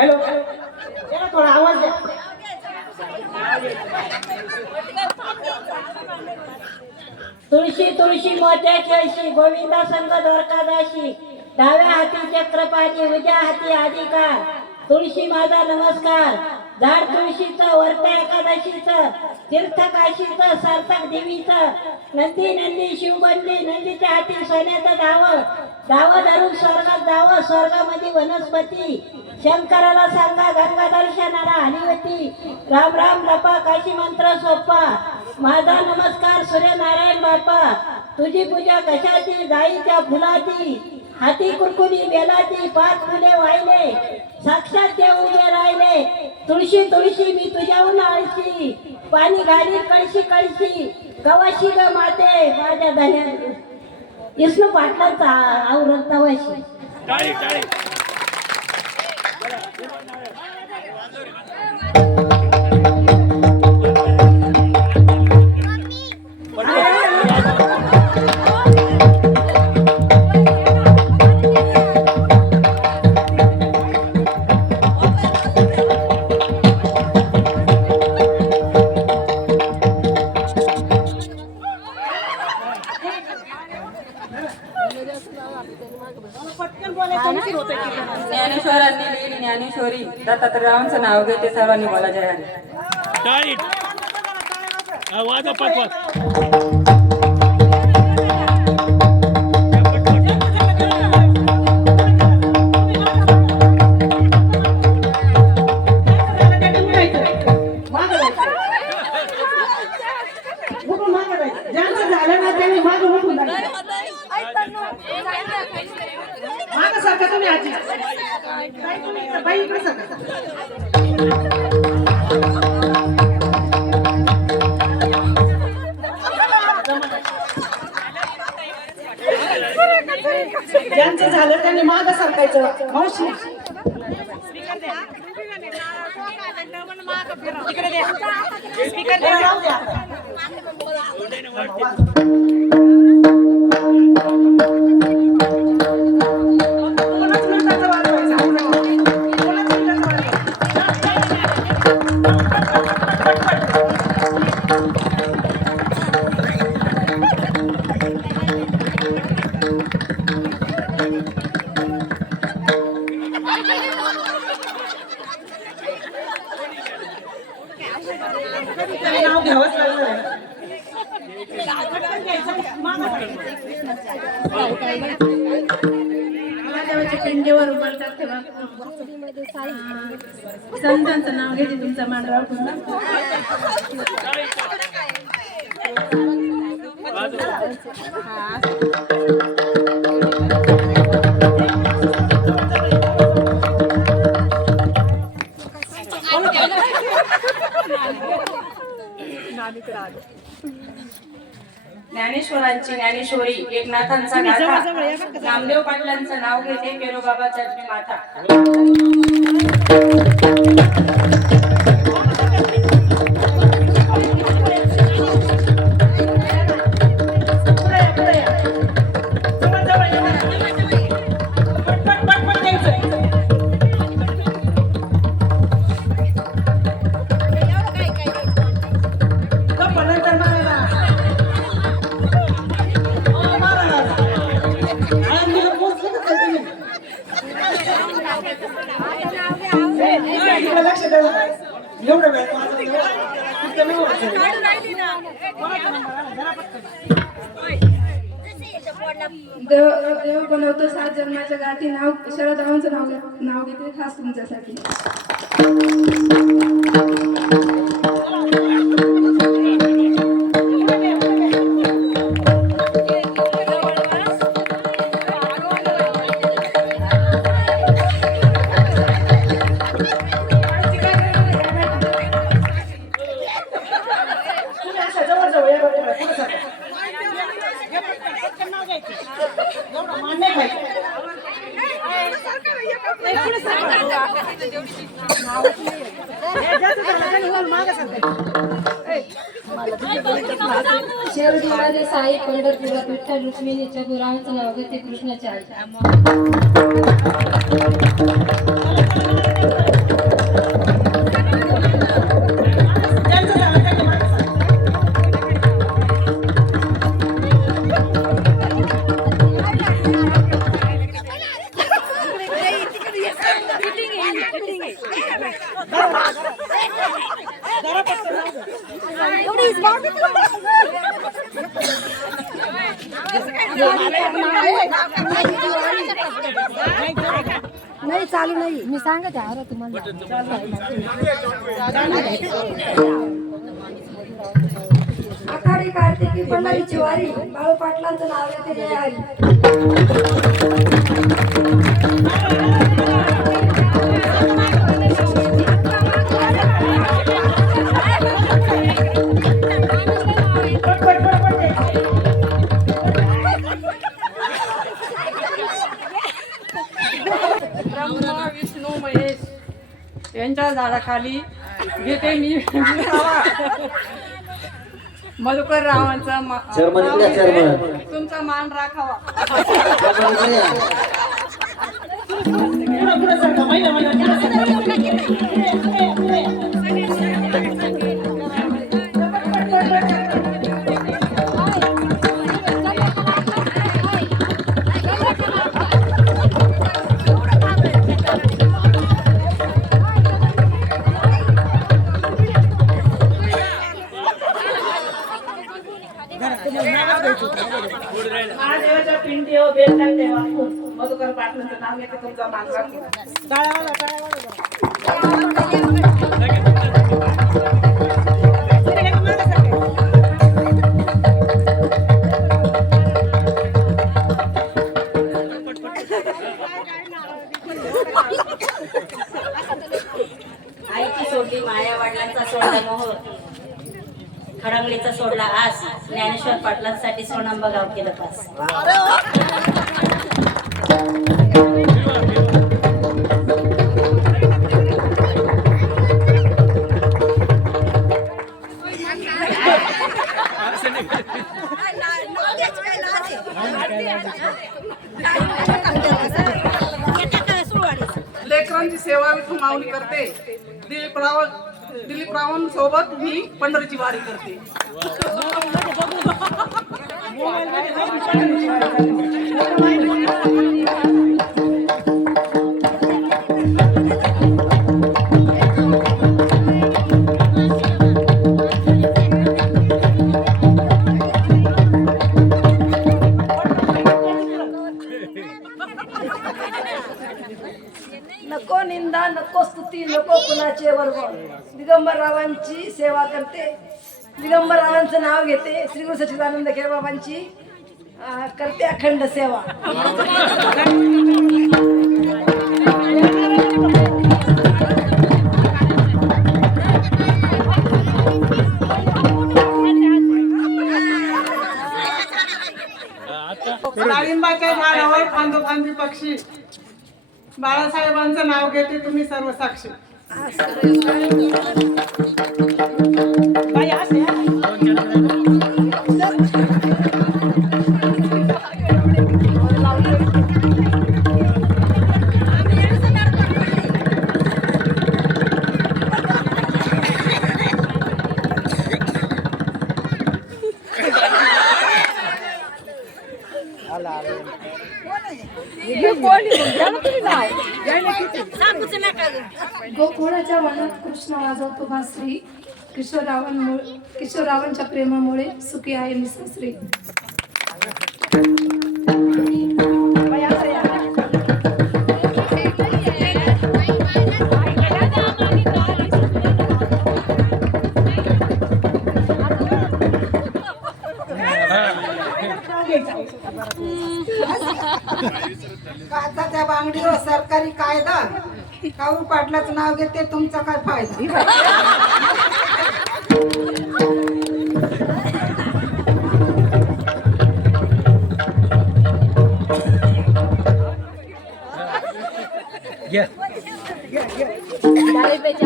Hello. थोडा आवाज द्या. तुळशी तुळशी मोत्या खेळशी गोविंदा संघ द्वारकादाशी डाव्या हाती चक्रपाची उद्या हाती अधिकार तुळशी माझा नमस्कार. झाड तुळशीचं वर्त एकादशीचं तीर्थ काशीच सार्थक देवीचं. नंदी नंदी शिव बनली नंदीच्या हाती सोन्याचं धाव. धाव धरून स्वर्गात जावं. स्वर्गामध्ये वनस्पती. शंकराला सांगा गंगा दर्शनाला हनिवती राम राम लपा काशी मंत्र सोपा. माझा नमस्कार सूर्यनारायण बापा. तुझी पूजा कशाची? जाईच्या फुलाची. हाती कुरकुरी बेलाची पाच फुले वाहिले. साक्षात ते उभे राहिले. तुळशी तुळशी मी तुझ्याहून आळशी. पाणी घाली कळशी कळशी. कवाशी ग माते? माझ्या धन्या विष्णू पाटलांचा आवृत्ता दत्तात्रयाचं नाव घेते सर्वांनी बोला जय हरी. मागं तुम्ही आजी. बाई इकडं- ज्यांचं झालं त्यांनी मागं सरकायचं. मावशी. राहू द्या. त्याला नाव घ्यावंच लागणार आहे. पिंडीवर तेव्हा संतांचं नाव घेते तुमचा मान राखून ज्ञानेश्वरांची ज्ञानेश्वरी एकनाथांचा गाथा नामदेव पाटलांचं नाव घेते केरोबाबाच्या माता लक्ष एवढं वेळ देव देव बनवतो सात जन्माच्या गाठी नाव शरदावांचं नाव नाव घेते खास तुमच्यासाठी. शेवटी साई पंढरपूरात विठ्ठल रुक्मिणीच्या गुरांचं नाव घेते कृष्णाच्या आई नाही मी सांगत आहे अरे तुम्हाला. आखाडी कार्तिकी पंढरीची वारी बाळू पाटलांचं नाव येते जय हरी. यांच्या झाडाखाली घेते मी मधुकर रावांचा मा- चेअरमन नाव इकडे या, घेते. चेअरमन. तुमचा मान राखावा. पुढं, पुढं सरका. पुढं सरका. मधुकर पाटलांचं नाव घेते तुमचा मान. आईची सोडली माया वडिलांचा सोडला मोहर खडंगलीचा सोडला आस. ज्ञानेश्वर पाटलांसाठी सोनांबा गाव केलं पास लेकरांची सेवा विठू माऊली करते. दिलीप रावण दिलीप रावण सोबत मी पंढरीची वारी करते. नको ती स्तुती नको कुणाचे वर्ग दिगंबररावांची सेवा करते. दिगंबररावांचं नाव घेते. श्री गुरु सच्चिदानंद खेळबाबांची करते अखंड सेवा. डाळिंबाच्या झाडावर पांदोपांदी पक्षी. बाळासाहेबांचं नाव घेते तुम्ही सर्व साक्षी. वनात श्री किशोर भासरी किशोर रावणच्या प्रेमामुळे सुखी आहे मी सासरी त्या बांगडीवर सरकारी कायदा. काऊ पाटलाचं नाव घेते तुमचा काय फायदा?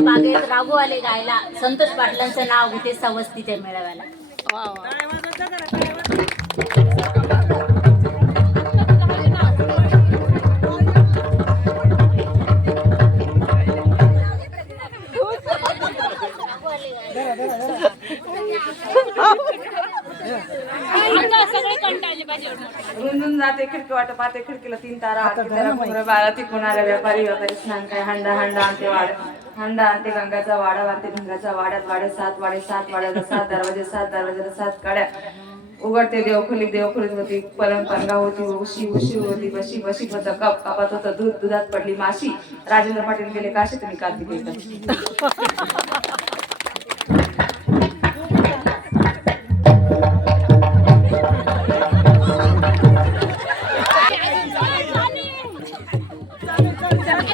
बागेत राघू आले गायला. संतोष पाटलांचं नाव घेते सवस्ती त्या मेळाव्याला. पाहते खिडकीला तीन तारा त्याला बाळा तिकून व्यापारी व्यापारी स्नान काय हंडा हंडा आणते वाढ हांडा आणते गंगाचा वाडा वारते भिंगाचा वाड्यात वाडे सात वाडे सात वाड्याला सात दरवाजे सात दरवाजाला सात काड्या. उघडते देवखोली देवखोलीत होती पलंग पंगा होती उशी उशी होती बशी बशी होतं कप कापात होतं दूध दुधात पडली माशी. राजेंद्र पाटील गेले काशी तुम्ही कार्तिक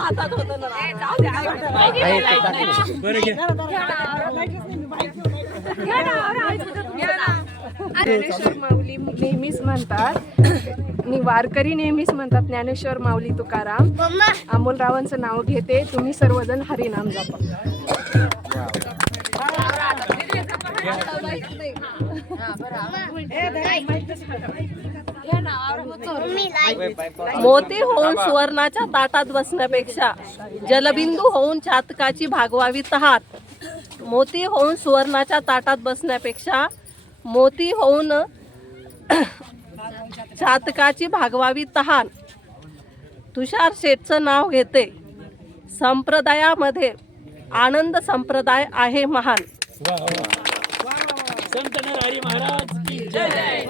हातात ज्ञानेश्वर माऊली नेहमीच म्हणतात. आणि वारकरी नेहमीच म्हणतात ज्ञानेश्वर माऊली तुकाराम. अमोलरावांचं नाव घेते तुम्ही सर्वजण हरिनाम जपा. मोती होऊन सुवर्णाच्या ताटात बसण्यापेक्षा जलबिंदू होऊन चातकाची भागवावी तहात मोती होऊन सुवर्णाच्या ताटात बसण्यापेक्षा मोती होऊन चातकाची भागवावी तहान. तुषार शेठचं नाव घेते. संप्रदायामध्ये आनंद संप्रदाय आहे महान. वा वा संत महाराज जय.